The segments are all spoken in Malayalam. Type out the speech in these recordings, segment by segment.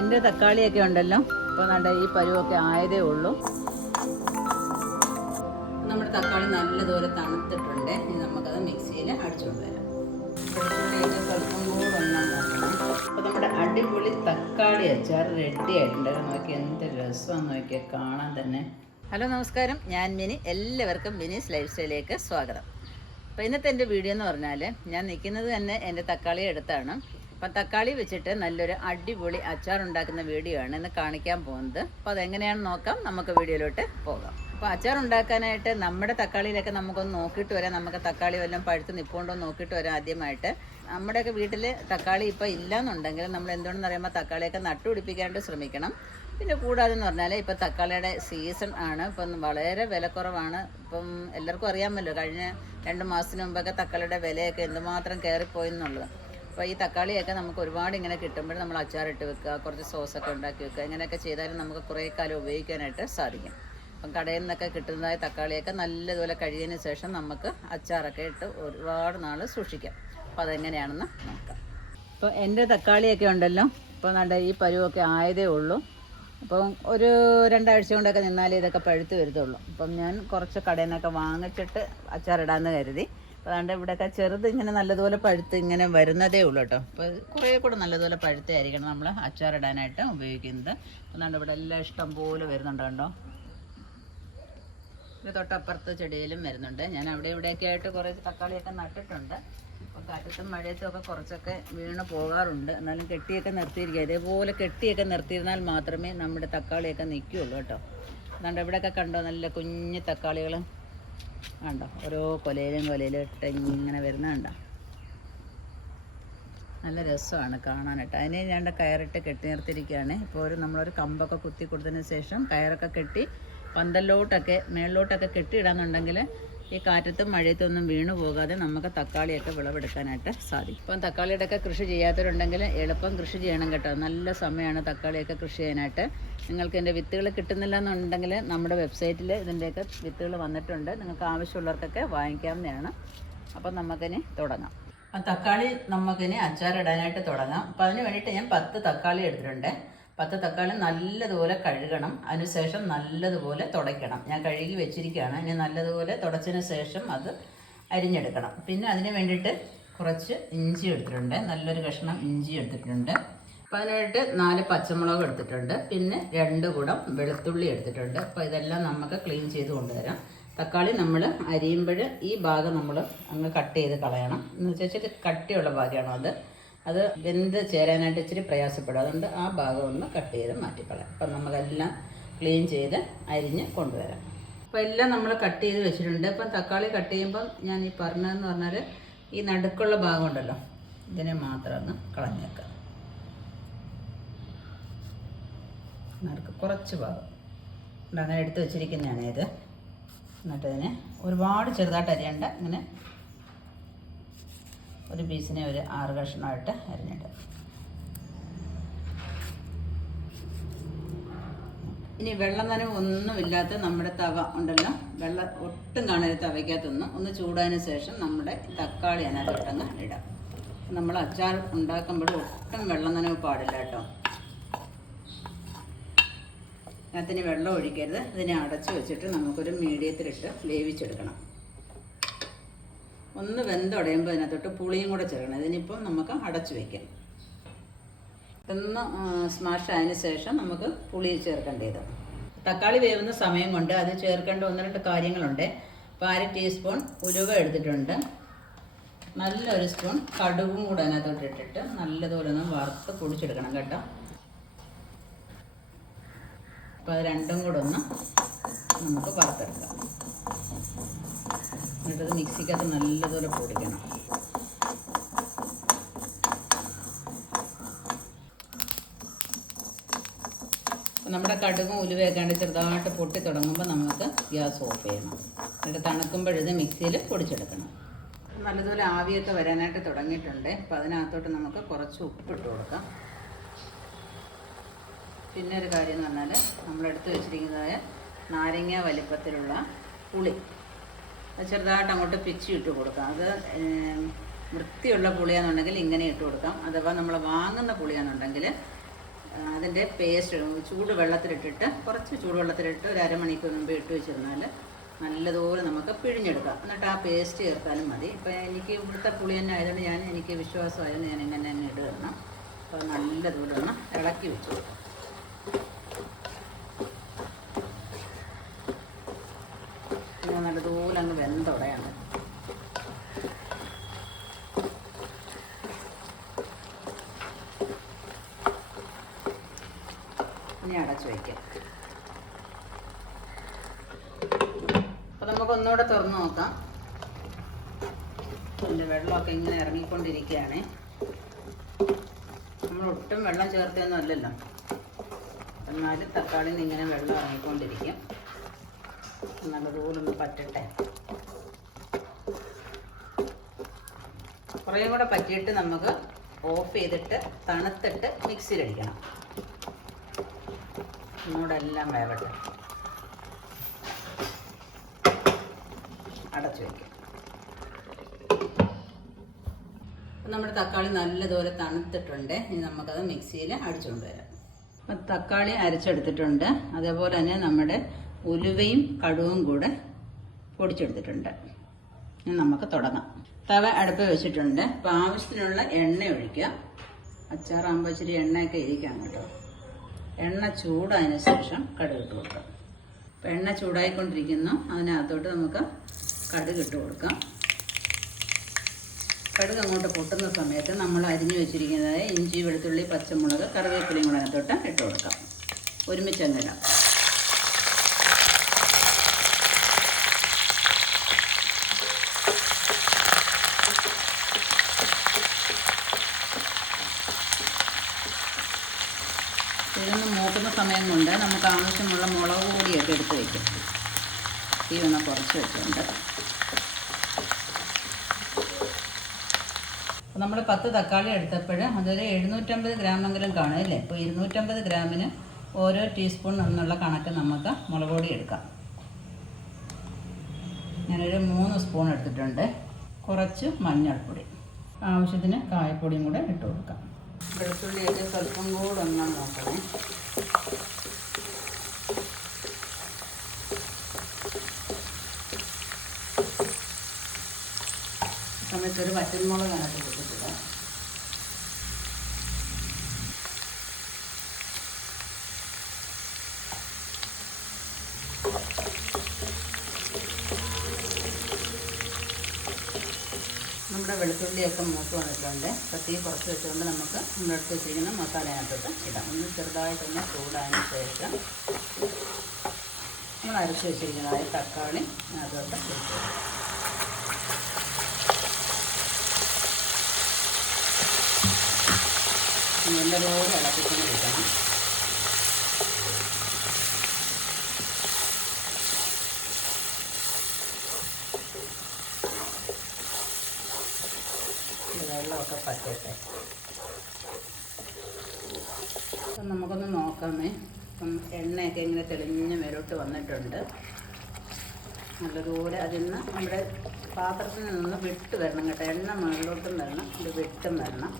എൻ്റെ തക്കാളിയൊക്കെ ഉണ്ടല്ലോ ഇപ്പോൾ നല്ല ഈ പരുവൊക്കെ ആയതേ ഉള്ളൂ. നമ്മുടെ തക്കാളി നല്ലതുപോലെ തണുത്തിട്ടുണ്ട്. ഇനി നമുക്കത് മിക്സിയിൽ അടിച്ചുകൊണ്ട് വരാം. സ്വല്പം കൂടെ ഒന്നാം നോക്കണം. അപ്പോൾ നമ്മുടെ അടിപൊളി തക്കാളി അച്ചാർ റെഡി ആയിട്ടുണ്ട്. നോക്കി എന്ത് രസമാണെന്ന് നോക്കിയാൽ കാണാൻ തന്നെ. ഹലോ നമസ്കാരം, ഞാൻ മിനി. എല്ലാവർക്കും മിനീസ് ലൈഫ് സ്റ്റൈലിലേക്ക് സ്വാഗതം. അപ്പോൾ ഇന്നത്തെ എൻ്റെ വീഡിയോ എന്ന് പറഞ്ഞാൽ ഞാൻ നിൽക്കുന്നത് തന്നെ എൻ്റെ തക്കാളി അടുത്താണ്. അപ്പം തക്കാളി വെച്ചിട്ട് നല്ലൊരു അടിപൊളി അച്ചാർ ഉണ്ടാക്കുന്ന വീഡിയോ ആണ് ഇന്ന് കാണിക്കാൻ പോകുന്നത്. അപ്പോൾ അതെങ്ങനെയാണെന്ന് നോക്കാം, നമുക്ക് വീഡിയോയിലോട്ട് പോകാം. അപ്പോൾ അച്ചാർ ഉണ്ടാക്കാനായിട്ട് നമ്മുടെ തക്കാളിയിലൊക്കെ നമുക്കൊന്ന് നോക്കിയിട്ട് വരാം. നമുക്ക് തക്കാളി വല്ലതും പഴുത്ത് നിൽപ്പുണ്ടോ നോക്കിയിട്ട് വരാം. ആദ്യമായിട്ട് നമ്മുടെയൊക്കെ വീട്ടിൽ തക്കാളി ഇപ്പോൾ ഇല്ലയെന്നുണ്ടെങ്കിൽ നമ്മൾ എന്തുകൊണ്ടെന്ന് പറയുമ്പോൾ തക്കാളിയൊക്കെ നട്ടുപിടിപ്പിക്കാനായിട്ട് ശ്രമിക്കണം. പിന്നെ കൂടാതെ എന്ന് പറഞ്ഞാൽ ഇപ്പോൾ തക്കാളിയുടെ സീസൺ ആണ്. ഇപ്പം വളരെ വിലക്കുറവാണ്. ഇപ്പം എല്ലാവർക്കും അറിയാമല്ലോ, കഴിഞ്ഞ 2 മാസത്തിന് മുമ്പൊക്കെ തക്കാളിയുടെ വിലയൊക്കെ എന്തുമാത്രം കയറിപ്പോയി എന്നുള്ളത്. അപ്പോൾ ഈ തക്കാളിയൊക്കെ നമുക്ക് ഒരുപാട് ഇങ്ങനെ കിട്ടുമ്പോൾ നമ്മൾ അച്ചാറിട്ട് വെക്കുക, കുറച്ച് സോസൊക്കെ ഉണ്ടാക്കി വെക്കുക, ഇങ്ങനെയൊക്കെ ചെയ്താലും നമുക്ക് കുറേ കാലം ഉപയോഗിക്കാനായിട്ട് സാധിക്കും. അപ്പം കടയിൽ നിന്നൊക്കെ കിട്ടുന്നതായ തക്കാളിയൊക്കെ നല്ലതുപോലെ കഴുകിയതിന് ശേഷം നമുക്ക് അച്ചാറൊക്കെ ഇട്ട് ഒരുപാട് നാൾ സൂക്ഷിക്കാം. അപ്പോൾ അതെങ്ങനെയാണെന്ന് നോക്കാം. ഇപ്പോൾ എൻ്റെ തക്കാളിയൊക്കെ ഉണ്ടല്ലോ ഇപ്പോൾ നല്ല ഈ പരുവൊക്കെ ആയതേ ഉള്ളൂ. അപ്പം ഒരു 2 ആഴ്ച കൊണ്ടൊക്കെ നിന്നാലേ ഇതൊക്കെ പഴുത്ത് വരുത്തുള്ളൂ. അപ്പം ഞാൻ കുറച്ച് കടയിൽ നിന്നൊക്കെ വാങ്ങിച്ചിട്ട് അച്ചാറിടാമെന്ന് കരുതി. അപ്പോൾ അതുകൊണ്ട് ഇവിടെയൊക്കെ ചെറുത് ഇങ്ങനെ നല്ലതുപോലെ പഴുത്ത് ഇങ്ങനെ വരുന്നതേ ഉള്ളൂ കേട്ടോ. അപ്പോൾ കുറേ കൂടെ നല്ലതുപോലെ പഴുത്തായിരിക്കണം നമ്മൾ അച്ചാറിടാനായിട്ട് ഉപയോഗിക്കുന്നത്. അതുകൊണ്ട് ഇവിടെ എല്ലാം ഇഷ്ടം പോലെ വരുന്നുണ്ട് കണ്ടോ. ഇത് തൊട്ടപ്പുറത്ത് ചെടിയിലും വരുന്നുണ്ട്. ഞാൻ അവിടെ ഇവിടെയൊക്കെ ആയിട്ട് കുറേ തക്കാളിയൊക്കെ നട്ടിട്ടുണ്ട്. അപ്പോൾ കാറ്റത്തും മഴയത്തും ഒക്കെ കുറച്ചൊക്കെ വീണ് പോകാറുണ്ട്. എന്നാലും കെട്ടിയൊക്കെ നിർത്തിയിരിക്കുക. ഇതേപോലെ കെട്ടിയൊക്കെ നിർത്തിയിരുന്നാൽ മാത്രമേ നമ്മുടെ തക്കാളിയൊക്കെ നിൽക്കുകയുള്ളൂ കേട്ടോ. അതുകൊണ്ട് ഇവിടെയൊക്കെ കണ്ടോ നല്ല കുഞ്ഞ് തക്കാളികൾ കണ്ടോ, ഓരോ കൊലയിലും ഇട്ട് ഇങ്ങനെ വരുന്ന കണ്ടോ. നല്ല രസമാണ് കാണാനായിട്ട്. അതിനെ ഞാൻ കയറിട്ട് കെട്ടി നിർത്തിയിരിക്കുകയാണ്. ഇപ്പോൾ നമ്മളൊരു കമ്പൊക്കെ കുത്തി കൊടുത്തതിന് ശേഷം കയറൊക്കെ കെട്ടി പന്തലിലോട്ടൊക്കെ മേളിലോട്ടൊക്കെ കെട്ടിയിടാന്നുണ്ടെങ്കിൽ ഈ കാറ്റത്തും മഴയത്തും ഒന്നും വീണു പോകാതെ നമുക്ക് തക്കാളിയൊക്കെ വിളവെടുക്കാനായിട്ട് സാധിക്കും. ഇപ്പം തക്കാളിയുടെ ഒക്കെ കൃഷി ചെയ്യാത്തവരുണ്ടെങ്കിൽ എളുപ്പം കൃഷി ചെയ്യണം കേട്ടോ. നല്ല സമയമാണ് തക്കാളിയൊക്കെ കൃഷി ചെയ്യാനായിട്ട്. നിങ്ങൾക്ക് എൻ്റെ വിത്തുകൾ കിട്ടുന്നില്ല എന്നുണ്ടെങ്കിൽ നമ്മുടെ വെബ്സൈറ്റിൽ ഇതിൻ്റെയൊക്കെ വിത്തുകൾ വന്നിട്ടുണ്ട്. നിങ്ങൾക്ക് ആവശ്യമുള്ളവർക്കൊക്കെ വാങ്ങിക്കാവുന്നതാണ്. അപ്പം നമുക്കിനി തുടങ്ങാം. അപ്പം തക്കാളി നമുക്കിനി അച്ചാറിടാനായിട്ട് തുടങ്ങാം. അപ്പം അതിന് വേണ്ടിയിട്ട് ഞാൻ 10 തക്കാളി എടുത്തിട്ടുണ്ട്. 10 തക്കാളി നല്ലതുപോലെ കഴുകണം. അതിനുശേഷം നല്ലതുപോലെ തുടയ്ക്കണം. ഞാൻ കഴുകി വെച്ചിരിക്കുകയാണ്. ഇനി നല്ലതുപോലെ തുടച്ചതിന് ശേഷം അത് അരിഞ്ഞെടുക്കണം. പിന്നെ അതിന് വേണ്ടിയിട്ട് കുറച്ച് ഇഞ്ചി എടുത്തിട്ടുണ്ട്. നല്ലൊരു കഷ്ണം ഇഞ്ചി എടുത്തിട്ടുണ്ട്. അപ്പോൾ അതിന് വേണ്ടിയിട്ട് 4 പച്ചമുളക് എടുത്തിട്ടുണ്ട്. പിന്നെ 2 കുടം വെളുത്തുള്ളി എടുത്തിട്ടുണ്ട്. അപ്പോൾ ഇതെല്ലാം നമുക്ക് ക്ലീൻ ചെയ്ത് കൊണ്ടുവരാം. തക്കാളി നമ്മൾ അരിയുമ്പോൾ ഈ ഭാഗം നമ്മൾ അങ്ങ് കട്ട് ചെയ്ത് കളയണം. എന്ന് വെച്ചാൽ കട്ടിയുള്ള ഭാഗമാണോ അത് വെന്ത് ചേരാനായിട്ട് ഇച്ചിരി പ്രയാസപ്പെടും. അതുകൊണ്ട് ആ ഭാഗം ഒന്ന് കട്ട് ചെയ്ത് മാറ്റിക്കളയാം. അപ്പം നമുക്കെല്ലാം ക്ലീൻ ചെയ്ത് അരിഞ്ഞ് കൊണ്ടുവരാം. അപ്പോൾ എല്ലാം നമ്മൾ കട്ട് ചെയ്ത് വെച്ചിട്ടുണ്ട്. ഇപ്പം തക്കാളി കട്ട് ചെയ്യുമ്പം ഞാൻ ഈ പറഞ്ഞതെന്ന് പറഞ്ഞാൽ ഈ നടുക്കുള്ള ഭാഗം ഉണ്ടല്ലോ, ഇതിനെ മാത്രം ഒന്ന് കളഞ്ഞേക്കാം. നടുക്ക് കുറച്ച് ഭാഗം ഉണ്ട്, അങ്ങനെ എടുത്ത് വെച്ചിരിക്കുന്നതാണ് ഇത്. എന്നിട്ടതിനെ ഒരുപാട് ചെറുതായിട്ട് അരിയണ്ട. ഇങ്ങനെ ഒരു പീസിനെ ഒരു 6 കഷ്ണമായിട്ട് അരിഞ്ഞിട്ട്. ഇനി വെള്ളം നനവ് ഒന്നുമില്ലാത്ത നമ്മുടെ തവ ഉണ്ടല്ലോ, വെള്ളം ഒട്ടും കാണരുത് തവയ്ക്കകത്തൊന്നും. ഒന്ന് ചൂടായതിന് ശേഷം നമ്മുടെ തക്കാളി അതിനകത്തോട്ടങ്ങ് ഇടാം. നമ്മൾ അച്ചാർ ഉണ്ടാക്കുമ്പോൾ ഒട്ടും വെള്ളം നനവ് പാടില്ല കേട്ടോ. അതിന് വെള്ളം ഒഴിക്കരുത്. ഇതിനെ അടച്ച് വെച്ചിട്ട് നമുക്കൊരു മീഡിയത്തിലിട്ട് വേവിച്ചെടുക്കണം. ഒന്ന് വെന്തുടയുമ്പോൾ അതിനകത്തോട്ട് പുളിയും കൂടെ ചേർക്കണം. ഇതിനിപ്പം നമുക്ക് അടച്ചു വയ്ക്കാം. ഒന്ന് സ്മാഷ് ആയതിന് ശേഷം നമുക്ക് പുളി ചേർക്കേണ്ടത്. തക്കാളി വേവുന്ന സമയം കൊണ്ട് അത് ചേർക്കേണ്ട 1-2 കാര്യങ്ങളുണ്ട്. അപ്പോൾ 1/2 ടീസ്പൂൺ ഉലുവ എടുത്തിട്ടുണ്ട്. നല്ലൊരു സ്പൂൺ കടുകും കൂടെ അതിനകത്തോട്ട് ഇട്ടിട്ട് നല്ലതുപോലെ ഒന്ന് വറുത്ത് പൊടിച്ചെടുക്കണം കേട്ടോ. അപ്പോൾ അത് രണ്ടും കൂടെ ഒന്ന് നമുക്ക് വറുത്തെടുക്കാം. എന്നിട്ടത് മിക്സിക്കകത്ത് നല്ലതുപോലെ പൊടിക്കണം. അപ്പോൾ നമ്മുടെ കടുകും ഉലുവയൊക്കെ ചെറുതായിട്ട് പൊട്ടി തുടങ്ങുമ്പോൾ നമുക്ക് ഗ്യാസ് ഓഫ് ചെയ്യണം. എന്നിട്ട് തണുക്കുമ്പോഴിത് മിക്സിയിൽ പൊടിച്ചെടുക്കണം. നല്ലതുപോലെ ആവിയൊക്കെ വരാനായിട്ട് തുടങ്ങിയിട്ടുണ്ട്. അപ്പോൾ അതിനകത്തോട്ട് നമുക്ക് കുറച്ച് ഉപ്പിട്ട് കൊടുക്കാം. പിന്നെ ഒരു കാര്യം എന്ന് പറഞ്ഞാൽ നമ്മളെടുത്ത് വെച്ചിരിക്കുന്നതായ നാരങ്ങ വലിപ്പത്തിലുള്ള പുളി അത് ചെറുതായിട്ട് അങ്ങോട്ട് പിച്ചി ഇട്ട് കൊടുക്കാം. അത് വൃത്തിയുള്ള പുളിയാണെന്നുണ്ടെങ്കിൽ ഇങ്ങനെ ഇട്ട് കൊടുക്കാം. അഥവാ നമ്മൾ വാങ്ങുന്ന പുളിയാണെന്നുണ്ടെങ്കിൽ അതിൻ്റെ പേസ്റ്റ് ചൂട് വെള്ളത്തിലിട്ടിട്ട് കുറച്ച് ചൂടുവെള്ളത്തിലിട്ട് ഒരു അരമണിക്കൂർ മുമ്പ് ഇട്ട് വെച്ചിരുന്നാൽ നല്ലതുപോലെ നമുക്ക് പിഴിഞ്ഞെടുക്കാം. എന്നിട്ട് ആ പേസ്റ്റ് ചേർത്താലും മതി. ഇപ്പോൾ എനിക്ക് ഇവിടുത്തെ പുളി തന്നെ ആയതുകൊണ്ട് എനിക്ക് വിശ്വാസമായതുകൊണ്ട് ഞാൻ ഇങ്ങനെ തന്നെ ഇടണം. അപ്പോൾ നല്ലതുപോലെ ഒന്ന് ഇളക്കി വെച്ചു കൊടുക്കാം. നല്ലതുപോലെ അങ്ങ് വെന്തുടയാണ്. ഇനി അടച്ചു വയ്ക്കാം. അപ്പോൾ നമുക്ക് ഒന്നുകൂടെ തുറന്ന് നോക്കാം. അതിൻ്റെ വെള്ളമൊക്കെ ഇങ്ങനെ ഇറങ്ങിക്കൊണ്ടിരിക്കുകയാണ്. നമ്മൾ ഒട്ടും വെള്ളം ചേർത്തൊന്നും അല്ലല്ലോ, എന്നാലും തക്കാളിയിൽ നിന്ന് ഇങ്ങനെ വെള്ളം ഇറങ്ങിക്കൊണ്ടിരിക്കും. നല്ലതുപോലെ ഒന്ന് പറ്റട്ടെ. കുറേ കൂടെ പറ്റിയിട്ട് നമുക്ക് ഓഫ് ചെയ്തിട്ട് തണുത്തിട്ട് മിക്സിയിലടിക്കണം. ഒന്നുകൂടെ എല്ലാം വേവട്ടെ. അടച്ചു വയ്ക്കാം. അപ്പം നമ്മുടെ തക്കാളി നല്ലതുപോലെ തണുത്തിട്ടുണ്ട്. ഇനി നമുക്കത് മിക്സിയിൽ അടിച്ചുകൊണ്ട് വരാം. അപ്പം തക്കാളി അരച്ചെടുത്തിട്ടുണ്ട്. അതേപോലെ തന്നെ നമ്മുടെ ഉലുവയും കടുവും കൂടെ പൊടിച്ചെടുത്തിട്ടുണ്ട്. ഇനി നമുക്ക് തുടങ്ങാം. തവ അടുപ്പ് വെച്ചിട്ടുണ്ട്. അപ്പം ആവശ്യത്തിനുള്ള എണ്ണ ഒഴിക്കുക. അച്ചാറാകുമ്പോൾ ഇച്ചിരി എണ്ണയൊക്കെ ഇരിക്കാം കേട്ടോ. എണ്ണ ചൂടായതിനു ശേഷം കടുക് ഇട്ട് കൊടുക്കാം. അപ്പം എണ്ണ ചൂടായിക്കൊണ്ടിരിക്കുന്നു. അതിനകത്തോട്ട് നമുക്ക് കടുക് ഇട്ട് കൊടുക്കാം. കടുക് അങ്ങോട്ട് പൊട്ടുന്ന സമയത്ത് നമ്മൾ അരിഞ്ഞു വെച്ചിരിക്കുന്നതായ ഇഞ്ചി, വെളുത്തുള്ളി, പച്ചമുളക്, കറിവേപ്പിലയും കൂടെ അതിനകത്തോട്ട് ഇട്ട് കൊടുക്കാം. ഒരുമിച്ച് അങ്ങിടാം. ഇതൊന്ന് മൂക്കുന്ന സമയം കൊണ്ട് നമുക്ക് ആവശ്യമുള്ള മുളക് പൊടിയൊക്കെ എടുത്ത് വയ്ക്കും. തീ ഒന്ന് കുറച്ച് വെച്ചുകൊണ്ട് അപ്പോൾ നമ്മൾ 10 തക്കാളി എടുത്തപ്പോൾ അതൊരു 750 ഗ്രാമെങ്കിലും കാണും അല്ലേ. ഇപ്പോൾ 250 ഗ്രാമിന് ഓരോ ടീസ്പൂൺ എന്നുള്ള കണക്ക് നമുക്ക് മുളക് പൊടി എടുക്കാം. ഞാനൊരു 3 സ്പൂൺ എടുത്തിട്ടുണ്ട്. കുറച്ച് മഞ്ഞൾപ്പൊടി, ആവശ്യത്തിന് കായപ്പൊടിയും കൂടെ ഇട്ട് കൊടുക്കാം. വെളുത്തുള്ളിയൊക്കെ സ്വല്പം കൂടെ ഒന്ന് നോക്കണേ. സമയത്ത് ഒരു വറ്റൽമുളക് അതിനകത്ത് കൊടുത്തിട്ടില്ല. നമ്മുടെ വെളുത്തുള്ളിയൊക്കെ മൂത്ത് വന്നിട്ടുണ്ട്. തീ കുറച്ച് വെച്ചുകൊണ്ട് നമുക്ക് നമ്മുടെ അടുത്ത് വെച്ചിരിക്കുന്ന മസാലയിനകത്തോട്ട് ഇടാം. ഒന്ന് ചെറുതായിട്ടൊന്ന് ചൂടായതിന് ശേഷം നമ്മൾ അരച്ച് വെച്ചിരിക്കുന്നതായ തക്കാളി അതിനകത്തോട്ട് ഇട്ട് നല്ലപോലെ ഇളക്കിക്കൊണ്ടിരിക്കണം. വെള്ളമൊക്കെ പറ്റട്ടെ. അപ്പം നമുക്കൊന്ന് നോക്കാമേ. അപ്പം എണ്ണയൊക്കെ ഇങ്ങനെ തെളിഞ്ഞ് മേലോട്ട് വന്നിട്ടുണ്ട്. നല്ലതുപോലെ അതിൽ നിന്ന് നമ്മുടെ പാത്രത്തിൽ നിന്ന് വിട്ട് വരണം കേട്ടോ. എണ്ണ മുകളിലോട്ടും വരണം, ഇത് വിട്ടും വരണം.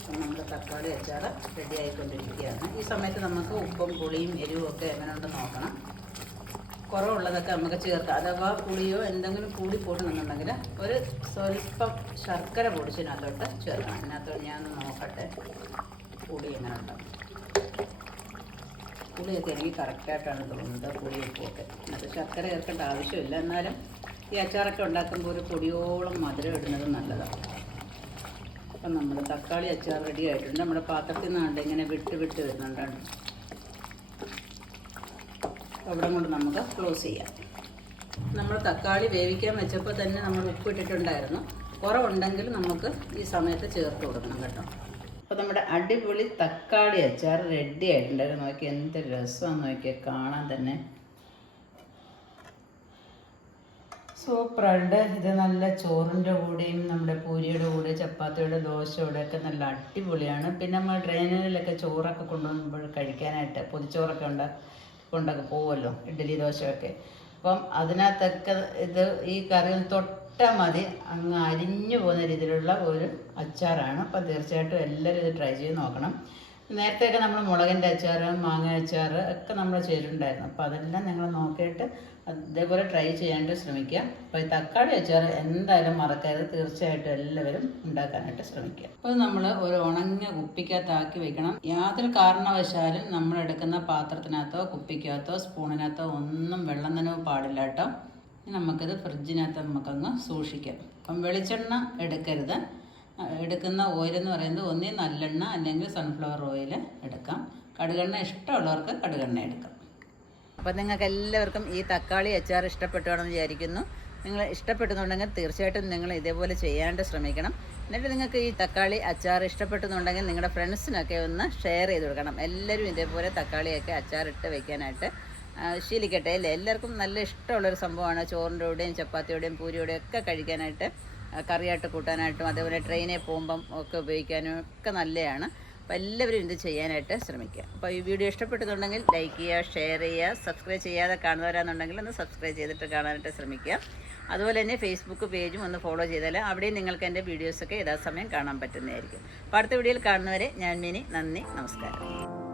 അപ്പം നമ്മുടെ തക്കാളി അച്ചാർ റെഡി ആയിക്കൊണ്ടിരിക്കുകയാണ്. ഈ സമയത്ത് നമുക്ക് ഉപ്പും പുളിയും എരിവും ഒക്കെ എങ്ങനെ ഉണ്ടെന്ന് നോക്കണം. കുറവുള്ളതൊക്കെ നമുക്ക് ചേർക്കാം. അഥവാ പുളിയോ എന്തെങ്കിലും കൂടി പോയിട്ടുണ്ടെന്നുണ്ടെങ്കിൽ ഒരു സ്വല്പം ശർക്കര പൊടിച്ചതിനകത്തോട്ട് ചേർക്കണം. അതിനകത്തോട്ട് ഞാനൊന്ന് നോക്കട്ടെ പുളി എങ്ങനെ ഉണ്ടാകും. പുളിയൊക്കെ എനിക്ക് കറക്റ്റായിട്ടാണ് തോന്നുന്നത്. പുളി ഉപ്പൊക്കെ അത് ശർക്കര ചേർക്കേണ്ട ആവശ്യമില്ല. എന്നാലും ഈ അച്ചാറൊക്കെ ഉണ്ടാക്കുമ്പോൾ ഒരു പൊടിയോളം മധുരം ഇടുന്നത് നല്ലതാണ്. അപ്പം നമ്മൾ തക്കാളി അച്ചാർ റെഡി ആയിട്ടുണ്ട്. നമ്മുടെ പാത്രത്തിൽ നിന്നാണ്ട് ഇങ്ങനെ വിട്ട് വരുന്നുണ്ടാണ്. അവിടെ കൊണ്ട് നമുക്ക് ക്ലോസ് ചെയ്യാം. നമ്മൾ തക്കാളി വേവിക്കാൻ വെച്ചപ്പോൾ തന്നെ നമ്മൾ ഉപ്പിട്ടിട്ടുണ്ടായിരുന്നു. കുറവുണ്ടെങ്കിൽ നമുക്ക് ഈ സമയത്ത് ചേർത്ത് കൊടുക്കണം കേട്ടോ. അപ്പോൾ നമ്മുടെ അടിപൊളി തക്കാളി അച്ചാർ റെഡി ആയിട്ടുണ്ടായിരുന്നു. നോക്കി എന്ത് രസമാണെന്ന് നോക്കിയാൽ കാണാൻ തന്നെ സൂപ്പറായിട്ട്. ഇത് നല്ല ചോറിൻ്റെ കൂടെയും നമ്മുടെ പൂരിയുടെ കൂടെ, ചപ്പാത്തിയുടെ, ദോശയുടെ ഒക്കെ നല്ല അടിപൊളിയാണ്. പിന്നെ നമ്മൾ ട്രെയിനിലൊക്കെ ചോറൊക്കെ കൊണ്ടുപോകുമ്പോൾ കഴിക്കാനായിട്ട് പൊതിച്ചോറൊക്കെ കൊണ്ടൊക്കെ പോകുമല്ലോ, ഇഡ്ഡലി ദോശയൊക്കെ. അപ്പം അതിനകത്തൊക്കെ ഇത് ഈ കറിയിൽ തൊട്ടാൽ മതി, അങ്ങ് അരിഞ്ഞു പോകുന്ന രീതിയിലുള്ള ഒരു അച്ചാറാണ്. അപ്പം തീർച്ചയായിട്ടും എല്ലാവരും ഇത് ട്രൈ ചെയ്ത് നോക്കണം. നേരത്തെയൊക്കെ നമ്മൾ മുളകിൻ്റെ അച്ചാർ, മാങ്ങ അച്ചാർ ഒക്കെ നമ്മൾ ചെയ്തിട്ടുണ്ടായിരുന്നു. അപ്പോൾ അതെല്ലാം നിങ്ങൾ നോക്കിയിട്ട് അതേപോലെ ട്രൈ ചെയ്യാനായിട്ട് ശ്രമിക്കുക. അപ്പോൾ ഈ തക്കാളി അച്ചാർ എന്തായാലും മറക്കരുത്, തീർച്ചയായിട്ടും എല്ലാവരും ഉണ്ടാക്കാനായിട്ട് ശ്രമിക്കുക. അപ്പോൾ നമ്മൾ ഒരു ഉണങ്ങിയ കുപ്പിക്കകത്താക്കി വെക്കണം. യാതൊരു കാരണവശാലും നമ്മൾ എടുക്കുന്ന പാത്രത്തിനകത്തോ കുപ്പിക്കകത്തോ സ്പൂണിനകത്തോ ഒന്നും വെള്ളം നനവ് പാടില്ല കേട്ടോ. നമുക്കിത് ഫ്രിഡ്ജിനകത്ത് നമുക്കങ്ങ് സൂക്ഷിക്കാം. അപ്പം വെളിച്ചെണ്ണ എടുക്കരുത്. എടുക്കുന്ന ഓയിലെന്ന് പറയുന്നത് ഒന്നേ നല്ലെണ്ണ അല്ലെങ്കിൽ സൺഫ്ലവർ ഓയിൽ എടുക്കാം. കടുകെണ്ണ ഇഷ്ടമുള്ളവർക്ക് കടുകെണ്ണ എടുക്കാം. അപ്പോൾ നിങ്ങൾക്ക് എല്ലാവർക്കും ഈ തക്കാളി അച്ചാർ ഇഷ്ടപ്പെട്ടുവാണെന്ന് വിചാരിക്കുന്നു. നിങ്ങൾ ഇഷ്ടപ്പെടുന്നുണ്ടെങ്കിൽ തീർച്ചയായിട്ടും നിങ്ങൾ ഇതേപോലെ ചെയ്യാനായിട്ട് ശ്രമിക്കണം. എന്നിട്ട് നിങ്ങൾക്ക് ഈ തക്കാളി അച്ചാർ ഇഷ്ടപ്പെടുന്നുണ്ടെങ്കിൽ നിങ്ങളുടെ ഫ്രണ്ട്സിനൊക്കെ ഒന്ന് ഷെയർ ചെയ്ത് കൊടുക്കണം. എല്ലാവരും ഇതേപോലെ തക്കാളിയൊക്കെ അച്ചാറിട്ട് വെക്കാനായിട്ട് ശീലിക്കട്ടെ അല്ലേ. എല്ലാവർക്കും നല്ല ഇഷ്ടമുള്ളൊരു സംഭവമാണ്. ചോറിൻ്റെ കൂടെയും ചപ്പാത്തിയോടെയും പൂരിയോടെയും ഒക്കെ കഴിക്കാനായിട്ട്, കറിയായിട്ട് കൂട്ടാനായിട്ടും അതേപോലെ ട്രെയിനിൽ പോകുമ്പം ഒക്കെ ഉപയോഗിക്കാനും ഒക്കെ നല്ലതാണ്. അപ്പോൾ എല്ലാവരും ഇത് ചെയ്യാനായിട്ട് ശ്രമിക്കുക. അപ്പോൾ ഈ വീഡിയോ ഇഷ്ടപ്പെടുന്നുണ്ടെങ്കിൽ ലൈക്ക് ചെയ്യുക, ഷെയർ ചെയ്യുക. സബ്സ്ക്രൈബ് ചെയ്യാതെ കാണുന്നവരാണെന്നുണ്ടെങ്കിൽ ഒന്ന് സബ്സ്ക്രൈബ് ചെയ്തിട്ട് കാണാനായിട്ട് ശ്രമിക്കുക. അതുപോലെ തന്നെ ഫേസ്ബുക്ക് പേജും ഒന്ന് ഫോളോ ചെയ്താൽ അവിടെയും നിങ്ങൾക്ക് എൻ്റെ വീഡിയോസൊക്കെ യഥാസമയം കാണാൻ പറ്റുന്നതായിരിക്കും. അപ്പോൾ അടുത്ത വീഡിയോയിൽ കാണുന്നവരെ ഞാൻ മിനി. നന്ദി, നമസ്കാരം.